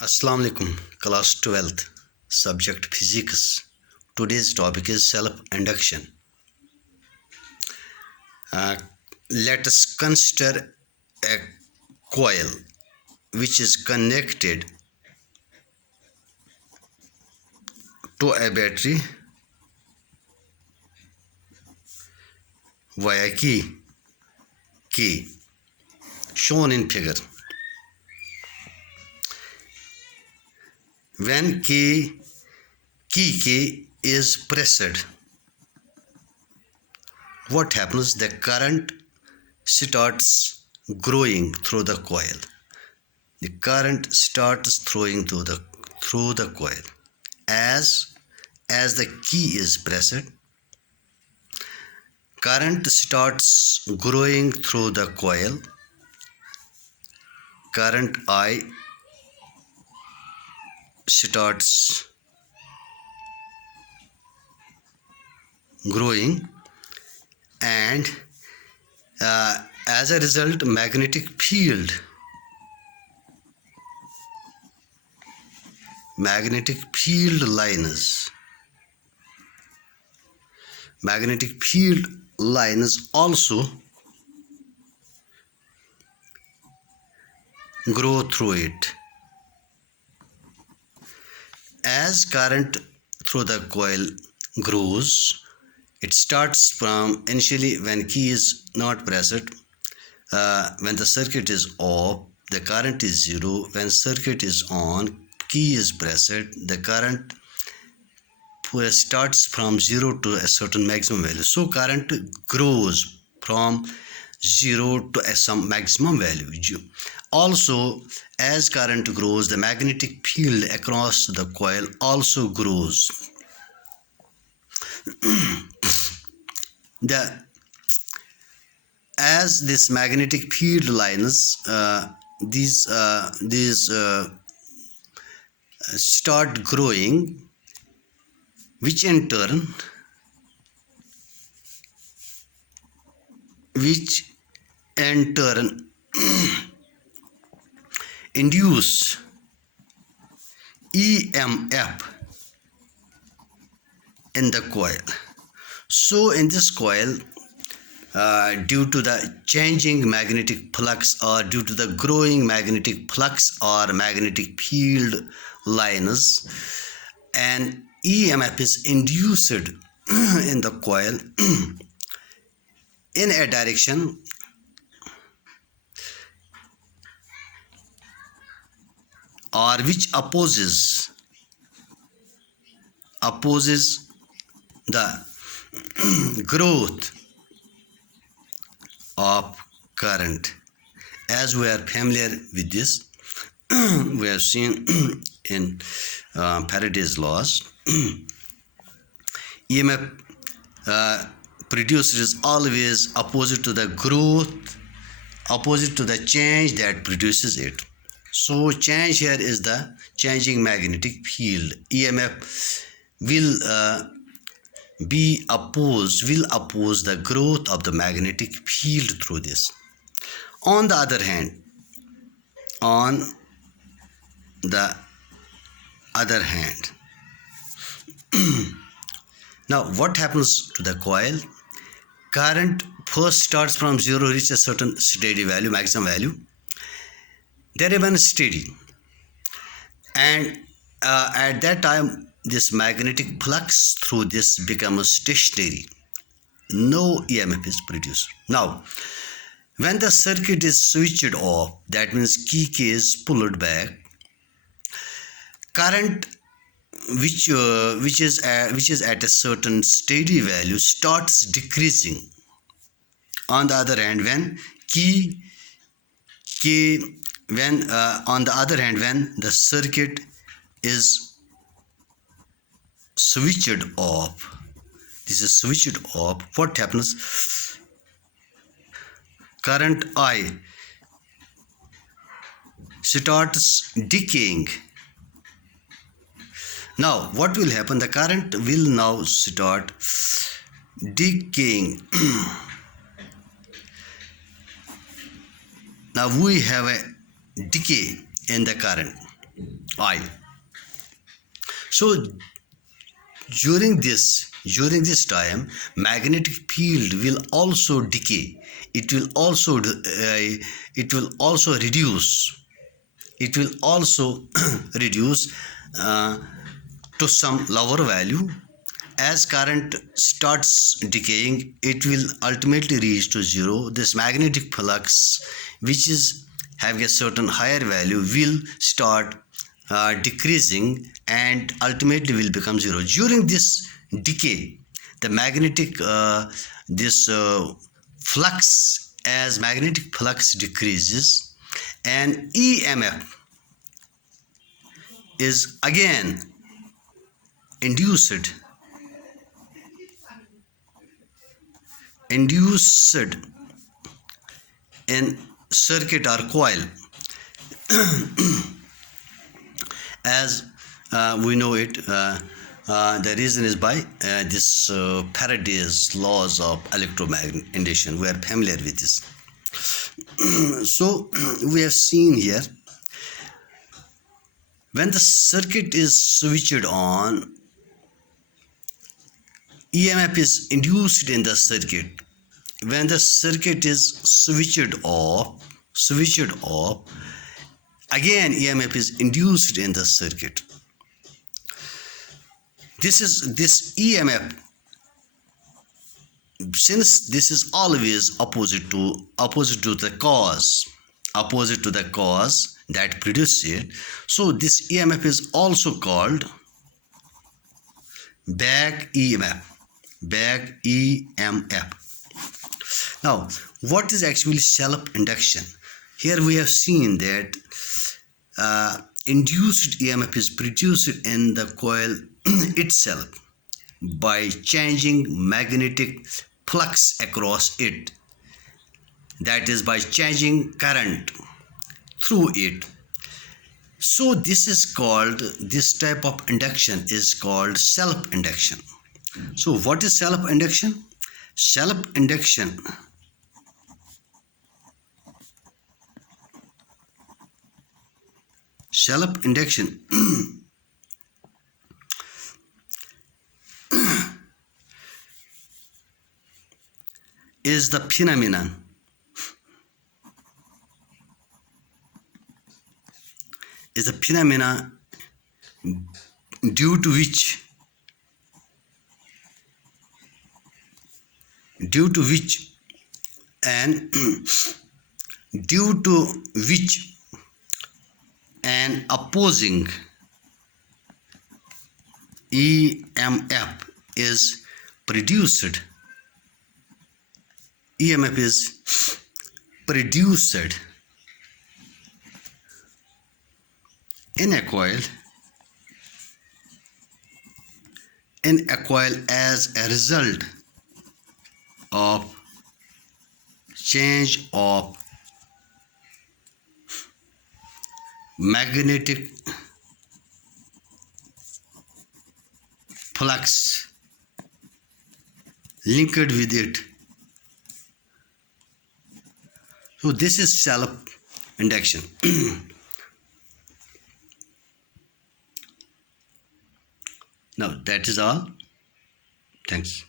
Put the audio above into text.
Assalamu alaikum, class 12th, subject physics. Today's topic is self-induction. Let us consider a coil which is connected to a battery via key K shown in figure. When key K is pressed, what happens? The current starts growing through the coil. The current starts flowing through the coil. As the key is pressed, current starts growing through the coil. Current I starts growing, and as a result, magnetic field lines also grow through it. As current through the coil grows, it starts from initially when key is not pressed. When the circuit is off, the current is zero. When circuit is on, key is pressed, the current starts from zero to a certain maximum value. So current grows from zero to some maximum value. Also, as current grows, the magnetic field across the coil also grows. As this magnetic field lines, these start growing, which in turn induce EMF in the coil. So in this coil, due to the changing magnetic flux, or due to the growing magnetic flux or magnetic field lines, an EMF is induced in the coil in a direction or which opposes the growth of current. As we are familiar with this, we have seen in Faraday's laws, EMF produced is always opposite to the growth, opposite to the change that produces it. So change here is the changing magnetic field. EMF will oppose the growth of the magnetic field through this. On the other hand, now what happens to the coil? Current first starts from zero, reaches a certain steady value, maximum value. They remain steady, and at that time this magnetic flux through this becomes stationary. No EMF is produced. Now, when the circuit is switched off, that means key is pulled back, current which is at a certain steady value starts decreasing. On the other hand, when when the circuit is switched off, what happens? Current I starts decaying. Now what will happen? The current will now start decaying. Now we have a decay in the current. I. So during this time, magnetic field will also decay. It will also reduce. It will also reduce uh, to some lower value. As current starts decaying, it will ultimately reach to zero. This magnetic flux, which is having a certain higher value, will start decreasing and ultimately will become zero. During this decay, the magnetic this flux, as magnetic flux decreases, and EMF is again induced induced in circuit or coil, as we know it. The reason is by this Faraday's laws of electromagnetic induction. We are familiar with this. So we have seen here, when the circuit is switched on, EMF is induced in the circuit. When the circuit is switched off, again EMF is induced in the circuit. This EMF, since this is always opposite to the cause that produces it, so this EMF is also called back EMF. Now, what is actually self-induction? Here we have seen that induced EMF is produced in the coil itself by changing magnetic flux across it, that is, by changing current through it. So this type of induction is called self-induction. So what is self-induction? Self-induction is the phenomenon due to which an opposing EMF is produced. EMF is produced in a coil as a result of change of magnetic flux linked with it. So this is self-induction. Now that is all. Thanks.